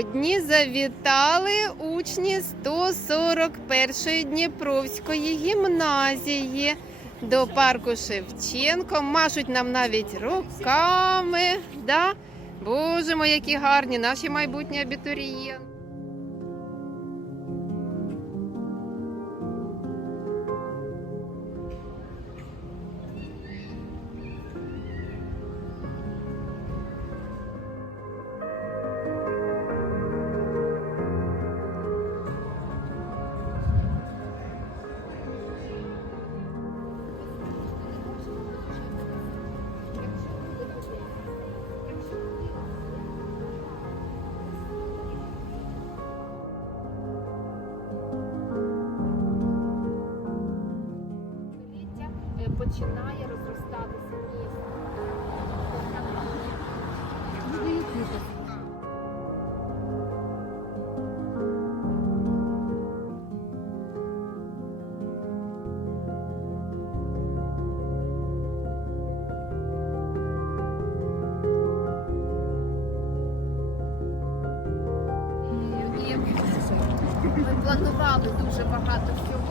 Сьогодні завітали учні 141-ї Дніпровської гімназії до парку Шевченко. Машуть нам навіть руками. Да? Боже мой, які гарні наші майбутні абітурієнти. Починає розростатися місто. Ми планували дуже багато всього.